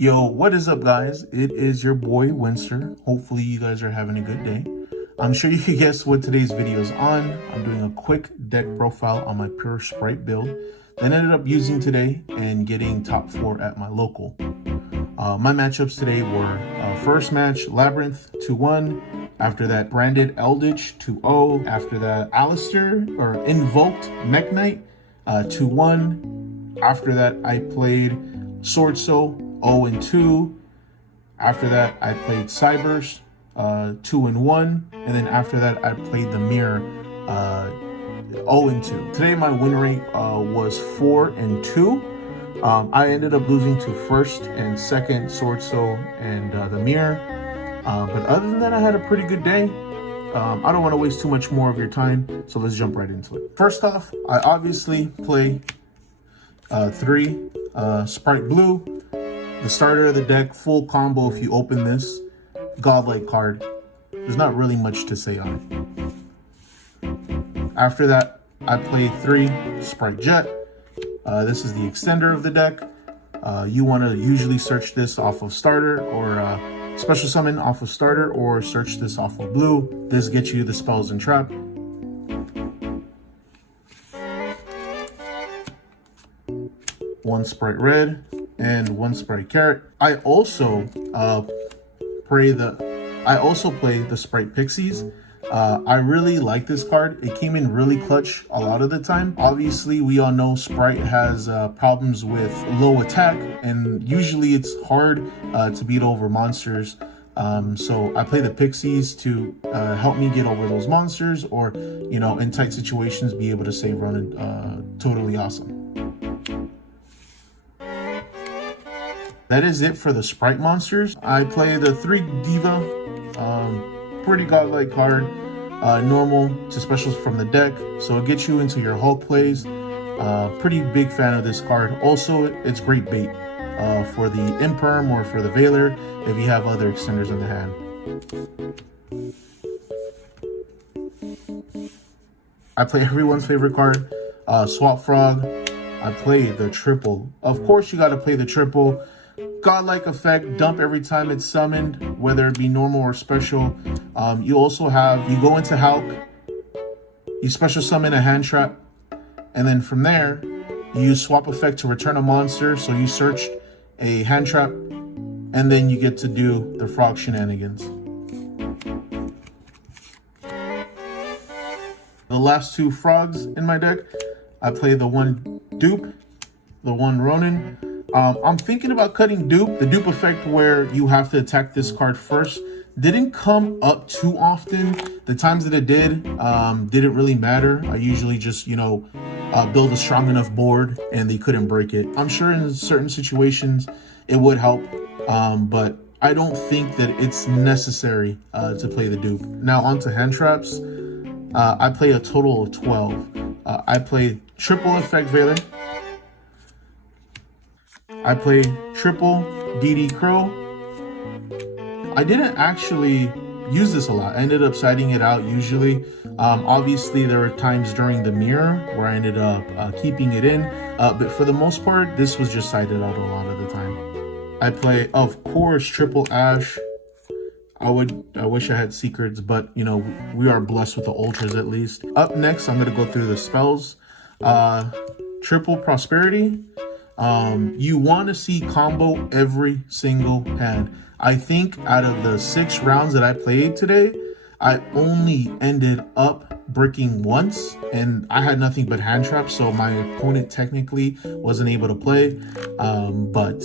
Yo, what is up, guys? It is your boy Wenster. Hopefully you guys are having a good day. I'm sure you can guess what today's video is on. I'm doing a quick deck profile on my pure Spright build that I ended up using today and getting top 4 at my local. My matchups today were first match Labyrinth 2-1. After that, Branded Eldritch 2-0. After that, Alistair or Invoked Mech Knight 2-1. After that, I played Sword Soul 0-2. After that, I played Cybers 2-1. And then after that, I played the Mirror 0-2. Today, my win rate was 4-2. I ended up losing to first and second Sword Soul and the Mirror. But other than that, I had a pretty good day. I don't want to waste too much more of your time, so let's jump right into it. First off, I obviously play 3 Spright Blue. The starter of the deck, full combo if you open this. Godlike card. There's not really much to say on it. After that, I play 3 Spright Jet. This is the extender of the deck. You want to usually search this off of starter or special summon off of starter or search this off of blue. This gets you the spells and trap. One Spright Red and 1 Spright Carrot. I also play the Spright Pixies. I really like this card. It came in really clutch a lot of the time. Obviously, we all know Spright has problems with low attack, and usually it's hard to beat over monsters. So I play the Pixies to help me get over those monsters, or, you know, in tight situations, be able to save run. Totally awesome. That is it for the Spright monsters. I play the 3 Diva, pretty godlike card, normal to specials from the deck, so it gets you into your Hulk plays. Pretty big fan of this card. Also, it's great bait for the Imperm or for the Veiler if you have other extenders in the hand. I play everyone's favorite card, Swap Frog. I play the triple. Of course, you got to play the triple. Godlike effect, dump every time it's summoned, whether it be normal or special. You also have, you go into Hulk, you special summon a hand trap, and then from there, you use swap effect to return a monster. So you search a hand trap, and then you get to do the frog shenanigans. The last 2 frogs in my deck, I play the 1 Dupe, the 1 Ronin. I'm thinking about cutting Dupe. The Dupe effect where you have to attack this card first didn't come up too often. The times that it didn't really matter. I usually just, you know, build a strong enough board and they couldn't break it. I'm sure in certain situations it would help, but I don't think that it's necessary to play the Dupe. Now onto hand traps. I play a total of 12. I play triple effect Veiler. I play triple DD Crow. I didn't actually use this a lot. I ended up siding it out usually. Obviously, there were times during the Mirror where I ended up keeping it in. But for the most part, this was just sided out a lot of the time. I play, of course, triple Ash. I wish I had secrets, but, you know, we are blessed with the ultras at least. Up next, I'm going to go through the spells. Triple Prosperity. You want to see combo every single hand. I think out of the 6 rounds that I played today, I only ended up bricking once, and I had nothing but hand traps, so my opponent technically wasn't able to play. But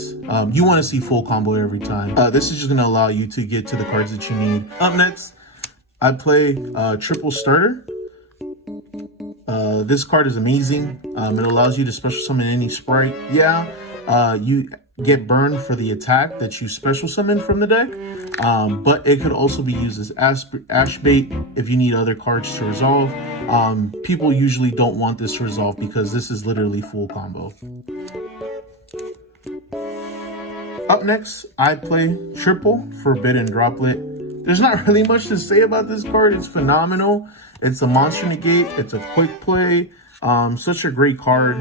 you want to see full combo every time. This is just going to allow you to get to the cards that you need. Up next, I play triple starter. This card is amazing. It allows you to special summon any Spright. Yeah, you get burned for the attack that you special summon from the deck, but it could also be used as ash bait if you need other cards to resolve. People usually don't want this to resolve because this is literally full combo. Up next, I play triple Forbidden Droplet. There's not really much to say about this card. It's phenomenal. It's a monster negate. It's a quick play. Such a great card.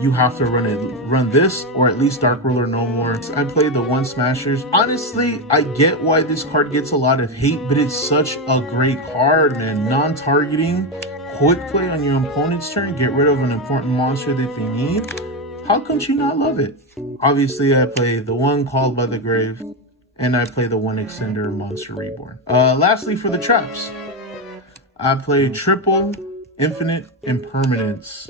you have to run this, or at least Dark Ruler No More. I play the One Smashers. Honestly, I get why this card gets a lot of hate, but it's such a great card, man. Non-targeting, quick play on your opponent's turn, get rid of an important monster that they need. How come you not love it? Obviously, I play the one Called by the Grave, and I play the one Extender Monster Reborn. Lastly, for the traps, I play triple, infinite, and permanence.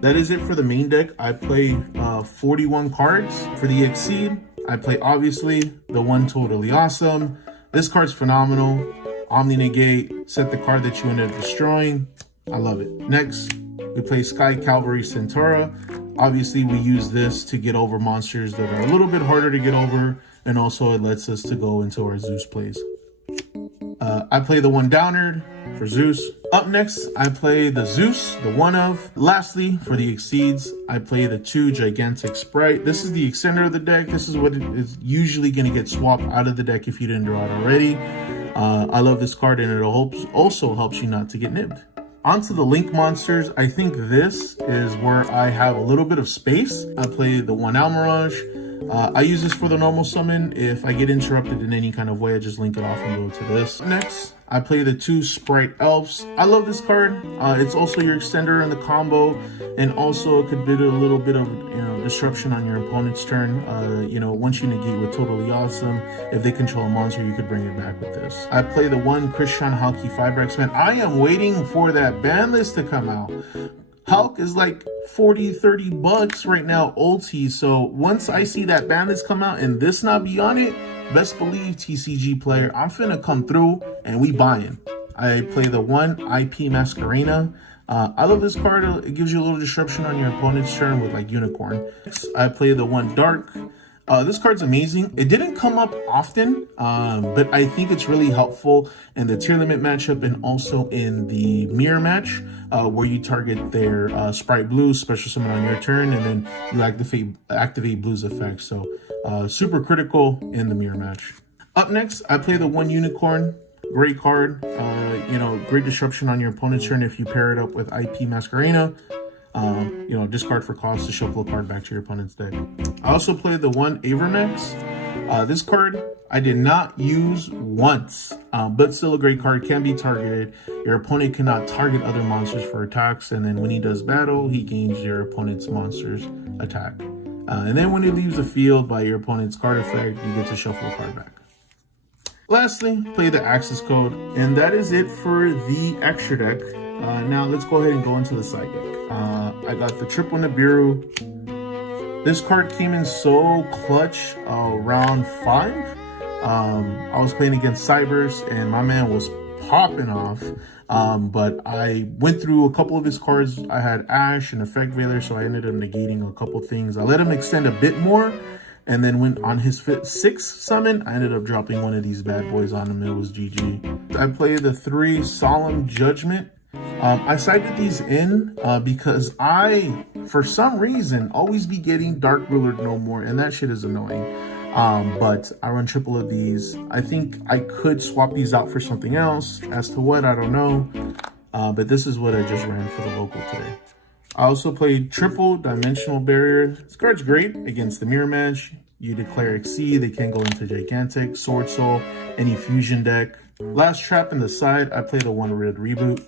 That is it for the main deck. I play 41 cards. For the Exceed, I play obviously the one Totally Awesome. This card's phenomenal. Omni Negate, set the card that you ended up destroying. I love it. Next, we play Sky Cavalry Centaura. Obviously, we use this to get over monsters that are a little bit harder to get over, and also it lets us to go into our Zeus plays. I play the one Downerd for Zeus. Up next, I play the Zeus, the one of. Lastly, for the Exceeds, I play the two Gigantic Spright. This is the extender of the deck. This is what is usually going to get swapped out of the deck if you didn't draw it already. I love this card, and it also helps you not to get nibbed. Onto the Link monsters, I think this is where I have a little bit of space. I play the one Almirage. I use this for the normal summon. If I get interrupted in any kind of way, I just link it off and go to this. Next, I play the two Spright Elves. I love this card. It's also your extender in the combo, and also it could be a little bit of disruption on your opponent's turn. Once you negate with Totally Awesome, if they control a monster, you could bring it back with this. I play the one Christian Hulky Fibrex. Man, I am waiting for that ban list to come out. Hulk is like 40-30 bucks right now, ulti. So once I see that ban list come out and this not be on it, best believe TCG player, I'm finna come through and we buying. I play the one IP Masquerena. I love this card. It gives you a little disruption on your opponent's turn with like Unicorn. Next, I play the one Dark. This card's amazing. It didn't come up often, but I think it's really helpful in the tier limit matchup and also in the mirror match, where you target their Spright Blue, special summon on your turn, and then you activate Blue's effect. So super critical in the mirror match. Up next, I play the one Unicorn. Great card. Great disruption on your opponent's turn if you pair it up with IP Masquerena. Discard for cost to shuffle a card back to your opponent's deck. I also played the one Avermax. This card I did not use once, but still a great card. Can be targeted. Your opponent cannot target other monsters for attacks, and then when he does battle, he gains your opponent's monster's attack. And then when he leaves the field by your opponent's card effect, you get to shuffle a card back. Lastly, play the Access Code, and that is it for the extra deck. Now let's go ahead and go into the side deck. I got the triple Nibiru. This card came in so clutch round 5. I was playing against Cybers and my man was popping off. But I went through a couple of his cards. I had Ash and Effect Veiler, so I ended up negating a couple things. I let him extend a bit more, and then went on his 6th summon. I ended up dropping one of these bad boys on him. It was GG. I played the 3 Solemn Judgment. I cited these in because I, for some reason, always be getting Dark Ruler No More, and that shit is annoying. But I run triple of these. I think I could swap these out for something else. As to what, I don't know. But this is what I just ran for the local today. I also played triple Dimensional Barrier. This card's great against the mirror match. You declare Exceed, they can go into Gigantic, Sword Soul, any fusion deck. Last trap in the side, I played the one Red Reboot.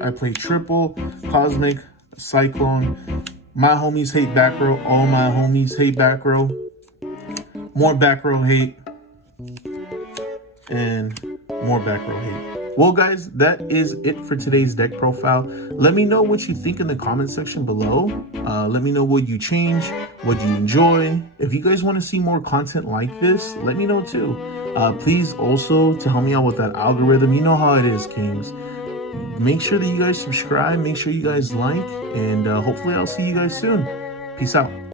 I play triple Cosmic Cyclone. My homies hate back row. All my homies hate back row. More back row hate. And more back row hate. Well, guys, that is it for today's deck profile. Let me know what you think in the comment section below. Let me know what you change, what you enjoy. If you guys want to see more content like this, let me know too. Please also to help me out with that algorithm. You know how it is, Kings. Make sure that you guys subscribe. Make sure you guys like. And hopefully I'll see you guys soon. Peace out.